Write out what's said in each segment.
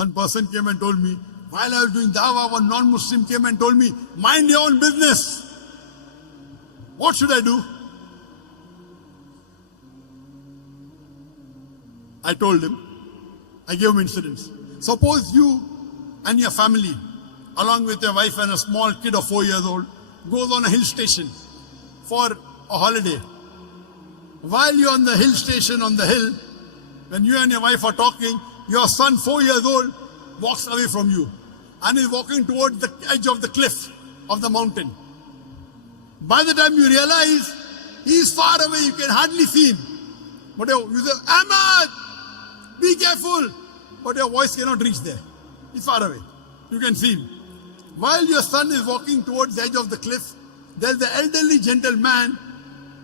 One person came and told me, while I was doing dawah, one non-Muslim came and told me, mind your own business. What should I do? I told him, I gave him incidents. Suppose you and your family, along with your wife and a small kid of 4 years old, goes on a hill station for a holiday. While you're on the hill station, on the hill, when you and your wife are talking, your son, 4 years old, walks away from you and is walking towards the edge of the cliff of the mountain. By the time you realize, he's far away, you can hardly see him. But you say, Ahmad, be careful. But your voice cannot reach there. He's far away. You can see him. While your son is walking towards the edge of the cliff, there's the elderly gentleman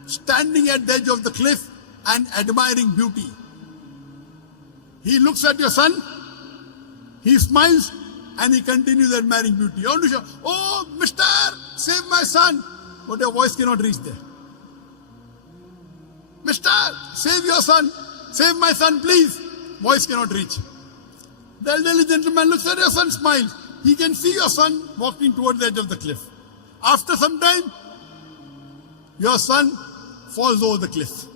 standing at the edge of the cliff and admiring beauty. He looks at your son, he smiles, and he continues admiring beauty. You want to show, oh, mister, save my son. But your voice cannot reach there. Mister, save your son. Save my son, please. Voice cannot reach. The elderly gentleman looks at your son, smiles. He can see your son walking towards the edge of the cliff. After some time, your son falls over the cliff.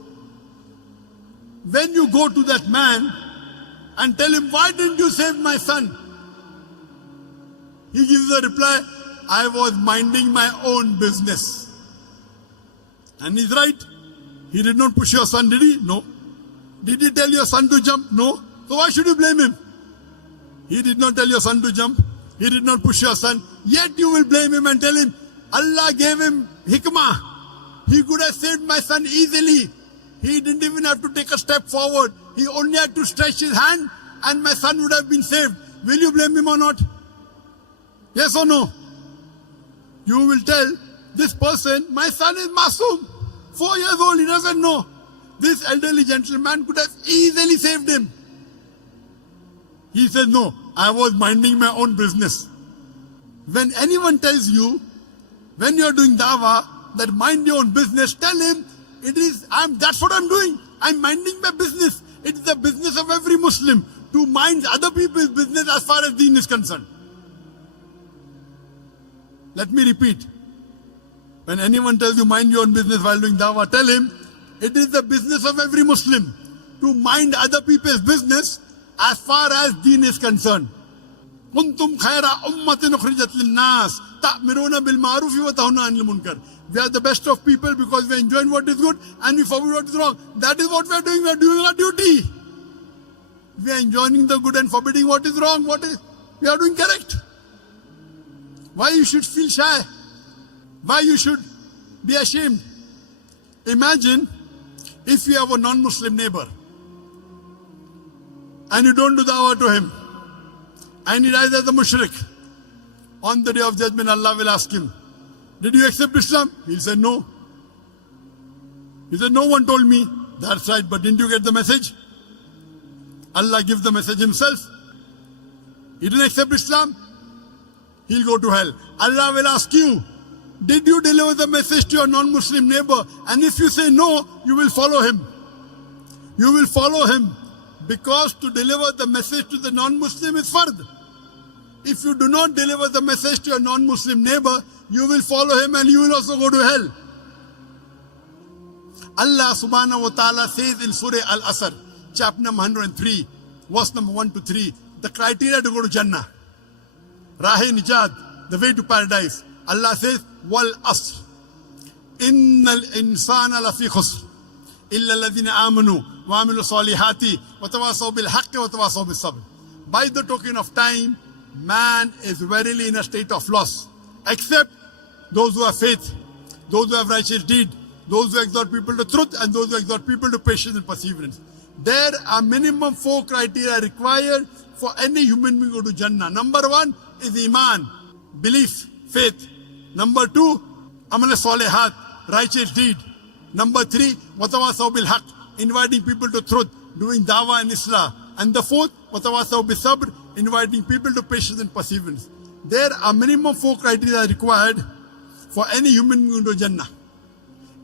When you go to that man and tell him, why didn't you save my son? He gives the reply, I was minding my own business. And he's right. He did not push your son, did he? No. Did he tell your son to jump? No. So why should you blame him? He did not tell your son to jump. He did not push your son. Yet you will blame him and tell him, Allah gave him hikmah. He could have saved my son easily. He didn't even have to take a step forward. He only had to stretch his hand and my son would have been saved. Will you blame him or not? Yes or no? You will tell this person, my son is masoom. 4 years old, he doesn't know. This elderly gentleman could have easily saved him. He says, no, I was minding my own business. When anyone tells you, when you're doing dawah, that mind your own business, tell him, that's what I'm doing. I'm minding my business. It's the business of every Muslim to mind other people's business as far as deen is concerned. Let me repeat. When anyone tells you mind your own business while doing dawah, tell him, it is the business of every Muslim to mind other people's business as far as deen is concerned. كنتم خير أمة أخرجت للناس تأمرون بالمعروف وتنهون عن المنكر. We are the best of people because we are enjoying what is good and we forbid what is wrong. That is what we are doing. We are doing our duty. We are enjoying the good and forbidding what is wrong. We are doing correct. Why you should feel shy? Why you should be ashamed? Imagine if you have a non-Muslim neighbor and you don't do dawah to him and he dies as a mushrik. On the day of judgment, Allah will ask him, did you accept Islam? He'll say no. He said, no one told me. That's right, but didn't you get the message? Allah gives the message himself. He didn't accept Islam. He'll go to hell. Allah will ask you, did you deliver the message to your non-Muslim neighbor? And if you say no, you will follow him. You will follow him because to deliver the message to the non-Muslim is fard. If you do not deliver the message to your non-Muslim neighbor, you will follow him and you will also go to hell. Allah subhanahu wa ta'ala says in Surah Al-Asr, chapter number 103, verse number 1 to 3, the criteria to go to Jannah. Rahe Nijat, the way to paradise. Allah says, Wal Asr. Innal insana lafi khusr. Illa alladhina amanu wa amilu salihati wa tawasaw bil haqqi wa tawasaw bis sabr. By the token of time, man is verily in a state of loss. Except those who have faith, those who have righteous deed, those who exhort people to truth, and those who exhort people to patience and perseverance. There are minimum 4 criteria required for any human being to go to Jannah. Number 1 is Iman, belief, faith. Number 2, Amal Salihat, righteous deed. Number 3, Watawasaw bil Haq, inviting people to truth, doing dawah and islah. And the 4th, Watawasaw bil Sabr, inviting people to patience and perseverance. There are minimum 4 criteria required for any human being to Jannah.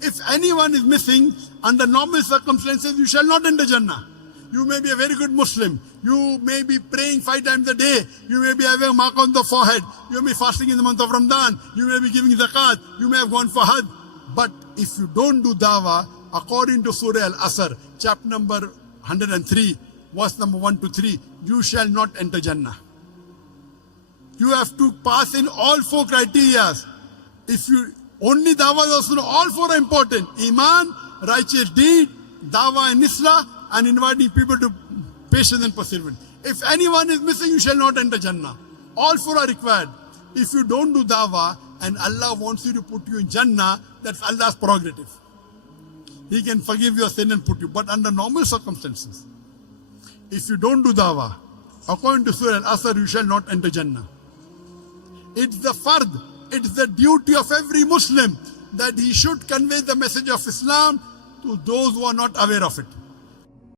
If anyone is missing, under normal circumstances, you shall not enter Jannah. You may be a very good Muslim. You may be praying 5 times a day. You may be having a mark on the forehead. You may be fasting in the month of Ramadan. You may be giving zakat. You may have gone for Hajj. But if you don't do dawah, according to Surah Al-Asr, chapter number 103, verse number 1 to 3, you shall not enter Jannah. You have to pass in all 4 criteria. If you only dawah is also, all 4 are important. Iman, righteous deed, dawah and islah, and inviting people to patience and perseverance. If anyone is missing, you shall not enter Jannah. All 4 are required. If you don't do dawah and Allah wants you to put you in Jannah, that's Allah's prerogative. He can forgive your sin and put you. But under normal circumstances, if you don't do dawah, according to Surah Al-Asr, you shall not enter Jannah. It's the fard, it's the duty of every Muslim that he should convey the message of Islam to those who are not aware of it.